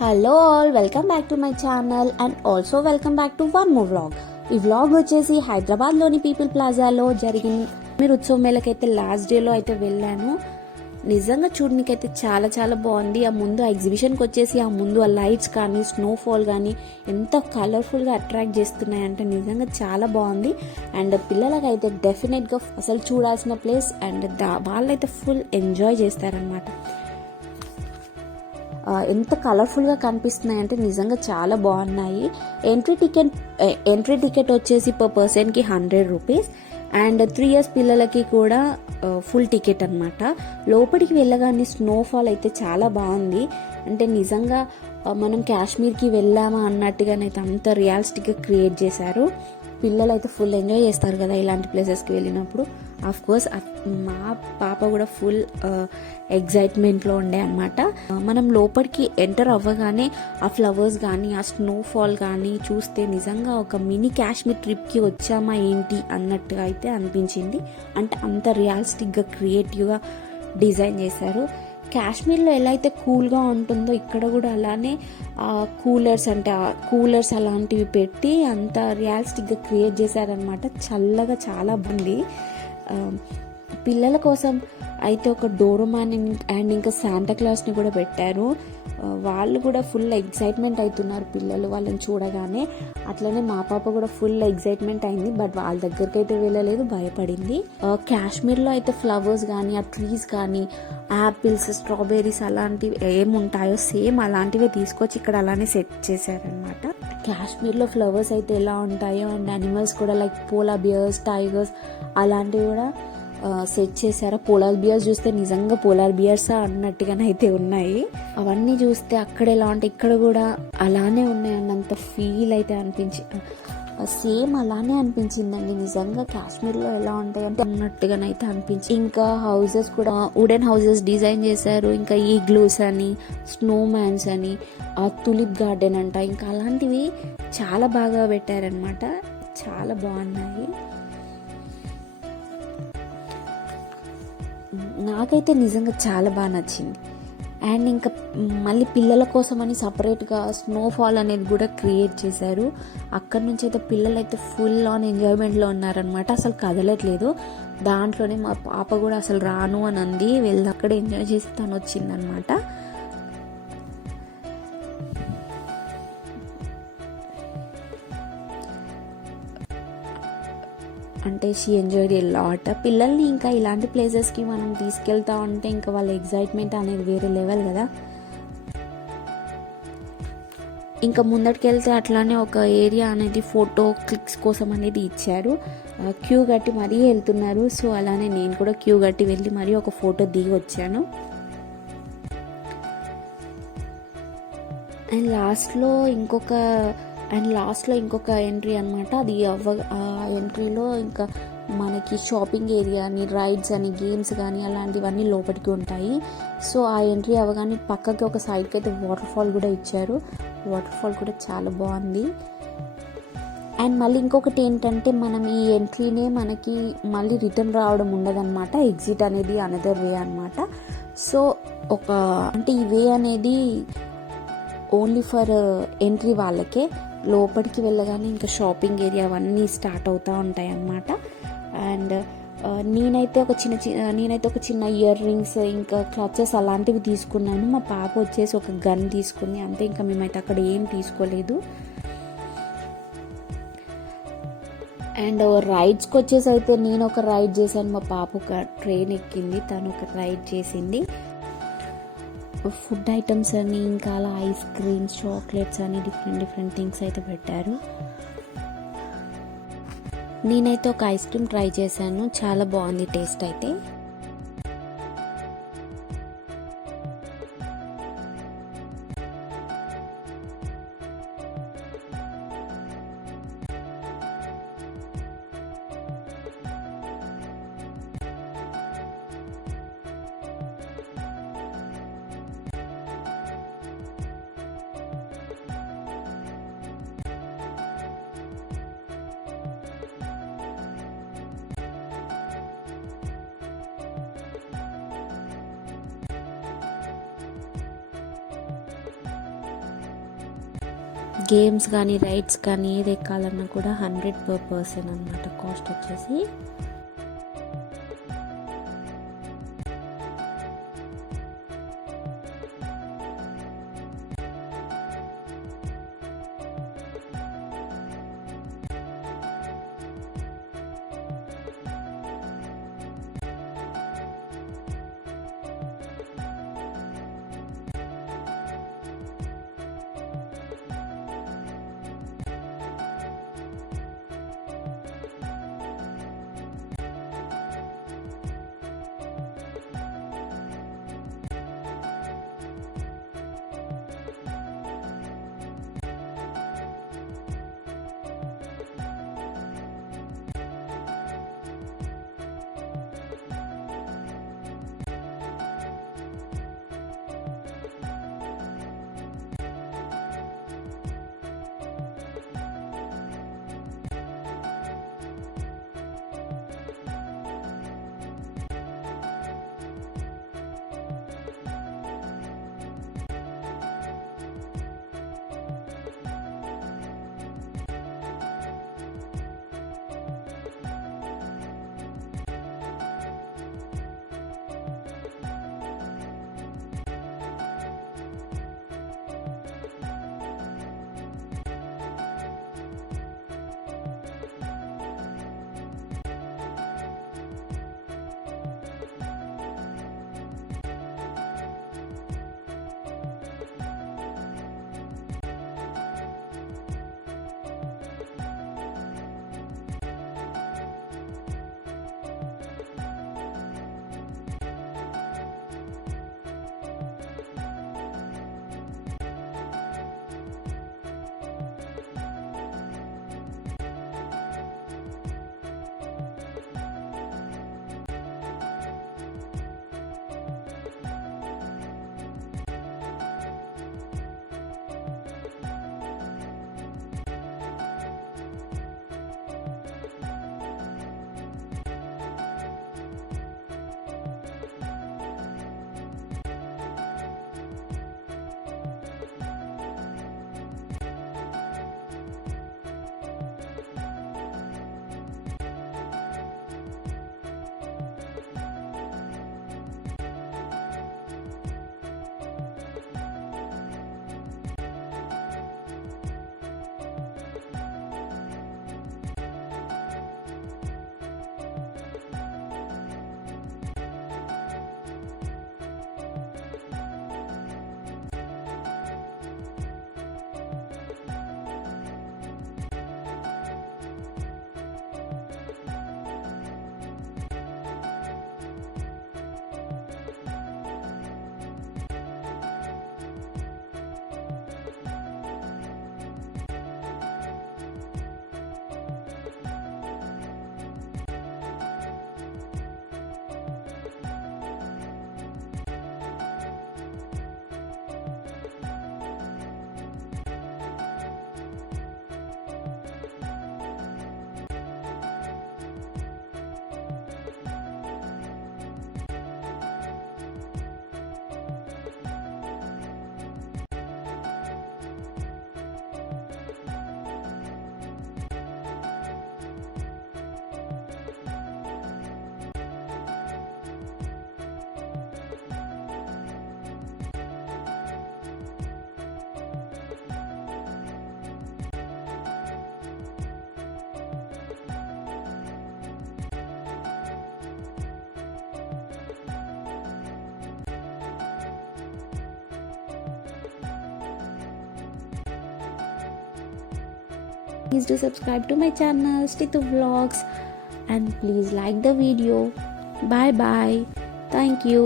Hello all, welcome back to my channel and also welcome back to one more vlog. ఈ vlog వచ్చేసి హైదరాబాద్లోని people ప్లాజాలో జరిగిన మీరు ఉత్సవ మేళకైతే లాస్ట్ డేలో అయితే వెళ్ళాను. నిజంగా చూడనికైతే చాలా చాలా బాగుంది. ఆ ముందు ఎగ్జిబిషన్కి వచ్చేసి ఆ ముందు ఆ లైట్స్ కానీ స్నోఫాల్ కానీ ఎంత కలర్ఫుల్గా అట్రాక్ట్ చేస్తున్నాయంటే నిజంగా చాలా బాగుంది. అండ్ పిల్లలకైతే డెఫినెట్గా అసలు చూడాల్సిన ప్లేస్ అండ్ వాళ్ళైతే ఫుల్ ఎంజాయ్ చేస్తారనమాట. ఎంత కలర్ఫుల్గా కనిపిస్తున్నాయి అంటే నిజంగా చాలా బాగున్నాయి. ఎంట్రీ టికెట్ వచ్చేసి పర్ పర్సన్కి 100 రూపీస్ అండ్ 3 years పిల్లలకి కూడా ఫుల్ టికెట్ అనమాట. లోపలికి వెళ్ళగానే స్నోఫాల్ అయితే చాలా బాగుంది. అంటే నిజంగా మనం కాశ్మీర్కి వెళ్ళామా అన్నట్టుగానైతే అంత రియలిస్టిక్గా క్రియేట్ చేశారు. పిల్లలు అయితే ఫుల్ ఎంజాయ్ చేస్తారు కదా ఇలాంటి ప్లేసెస్కి వెళ్ళినప్పుడు. ఆఫ్ కోర్స్ మా పాప కూడా ఫుల్ ఎగ్జైట్మెంట్లో ఉండే అనమాట. మనం లోపలికి ఎంటర్ అవ్వగానే ఆ ఫ్లవర్స్ కానీ ఆ స్నోఫాల్ కానీ చూస్తే నిజంగా ఒక మినీ కాశ్మీర్ ట్రిప్కి వచ్చామా ఏంటి అన్నట్టుగా అయితే అనిపించింది. అంటే అంత రియలిస్టిక్గా క్రియేటివ్గా డిజైన్ చేశారు. కాశ్మీర్లో ఎలా అయితే కూల్గా ఉంటుందో ఇక్కడ కూడా అలానే కూలర్స్ అలాంటివి పెట్టి అంత రియలిస్టిక్గా క్రియేట్ చేశారనమాట. చల్లగా చాలా బాగుంది. పిల్లల కోసం అయితే ఒక డోరోమాన్ అండ్ ఇంకా శాంటాక్లాస్ని కూడా పెట్టారు. వాళ్ళు కూడా ఫుల్ ఎగ్జైట్మెంట్ అవుతున్నారు పిల్లలు వాళ్ళని చూడగానే. అట్లనే మా పాప కూడా ఫుల్ ఎగ్జైట్మెంట్ అయింది. బట్ వాళ్ళ దగ్గరికి అయితే వెళ్ళలేదు, భయపడింది. కాశ్మీర్లో అయితే ఫ్లవర్స్ కానీ ఆ ట్రీస్ కానీ యాపిల్స్ స్ట్రాబెర్రీస్ అలాంటివి ఏముంటాయో సేమ్ అలాంటివే తీసుకొచ్చి ఇక్కడ అలానే సెట్ చేశారనమాట. కాశ్మీర్లో ఫ్లవర్స్ అయితే ఎలా ఉంటాయో అండ్ యానిమల్స్ కూడా లైక్ పోలార్ బియర్స్, టైగర్స్ అలాంటివి కూడా సెట్ చేశారు. పోలార్ బియర్స్ చూస్తే నిజంగా పోలార్ బియర్సా అన్నట్టుగానైతే ఉన్నాయి. అవన్నీ చూస్తే అక్కడ ఎలా ఉంటే ఇక్కడ కూడా అలానే ఉన్నాయండి. అంత ఫీల్ అయితే సేమ్ అలానే అనిపించిందండి. నిజంగా కాశ్మీర్లో ఎలా ఉంటాయి అంటే అన్నట్టుగానైతే అనిపించింది. ఇంకా హౌసెస్ కూడా వుడెన్ హౌసెస్ డిజైన్ చేశారు. ఇంకా ఈగ్లూస్ అని, స్నో మ్యాన్స్ అని, తులిప్ గార్డెన్ అంట, ఇంకా అలాంటివి చాలా బాగా పెట్టారనమాట. చాలా బాగున్నాయి. నాకైతే నిజంగా చాలా బాగా నచ్చింది. అండ్ ఇంకా మళ్ళీ పిల్లల కోసం అని సపరేట్గా స్నోఫాల్ అనేది కూడా క్రియేట్ చేశారు. అక్కడి నుంచి అయితే పిల్లలు అయితే ఫుల్ ఆన్ ఎంజాయ్మెంట్లో ఉన్నారనమాట. అసలు కదలట్లేదు. దాంట్లోనే మా పాప కూడా అసలు రాను అని అంది. వెళ్ళి అక్కడ ఎంజాయ్ చేసి తను వచ్చిందనమాట. అంటే షీ ఎంజాయ్డ్ ఎ లాట్. పిల్లల్ని ఇంకా ఇలాంటి ప్లేసెస్కి మనం తీసుకెళ్తా ఉంటే ఇంకా వాళ్ళ ఎగ్జైట్మెంట్ అనేది వేరే లెవెల్ కదా. ఇంకా ముందటికి వెళ్తే అట్లానే ఒక ఏరియా అనేది ఫోటో క్లిక్స్ కోసం అనేది ఇచ్చారు. క్యూ కట్టి మరీ వెళ్తున్నారు. సో అలానే నేను కూడా క్యూ కట్టి వెళ్ళి మరీ ఒక ఫోటో దిగి వచ్చాను. అండ్ లాస్ట్లో ఇంకొక ఎంట్రీ అనమాట. అది ఎంట్రీలో ఇంకా మనకి షాపింగ్ ఏరియా అని, రైడ్స్ అని, గేమ్స్ కానీ అలాంటివన్నీ లోపలికి ఉంటాయి. సో ఆ ఎంట్రీ అవ్వగానే పక్కకి ఒక సైడ్కి అయితే వాటర్ ఫాల్ కూడా ఇచ్చారు. వాటర్ ఫాల్ కూడా చాలా బాగుంది. అండ్ మళ్ళీ ఇంకొకటి ఏంటంటే మనం ఈ ఎంట్రీనే మనకి మళ్ళీ రిటర్న్ రావడం ఉండదన్నమాట. ఎగ్జిట్ అనేది అనదర్ వే అనమాట. సో ఈ వే అనేది ఓన్లీ ఫర్ ఎంట్రీ వాళ్ళకే. లోపలికి వెళ్ళగానే ఇంకా షాపింగ్ ఏరియా అవన్నీ స్టార్ట్ అవుతూ ఉంటాయి అన్నమాట. అండ్ నేనైతే ఒక చిన్న ఇయర్ రింగ్స్ ఇంకా క్లచెస్ అలాంటివి తీసుకున్నాను. మా పాప వచ్చేసి ఒక గన్ తీసుకుంది అంతే. ఇంకా మేమైతే అక్కడ ఏం తీసుకోలేదు. అండ్ రైడ్స్కి వచ్చేసి అయితే నేను ఒక రైడ్ చేశాను, మా పాప ఒక ట్రైన్ ఎక్కింది, తను ఒక రైడ్ చేసింది. ఫుడ్ ఐటమ్స్ అని ఇంకా అలా ఐస్ క్రీమ్స్, చాక్లెట్స్ అని డిఫరెంట్ థింగ్స్ అయితే పెట్టారు. నేనైతే ఒక ఐస్ క్రీమ్ ట్రై చేశాను, చాలా బాగుంది టేస్ట్ అయితే. గేమ్స్ కానీ రైడ్స్ కానీ ఏది ఎక్కాలన్నా కూడా 100 per person అనమాట కాస్ట్ వచ్చేసి. Please do subscribe to my channel Stitu Vlogs and please like the video. Bye bye. Thank you.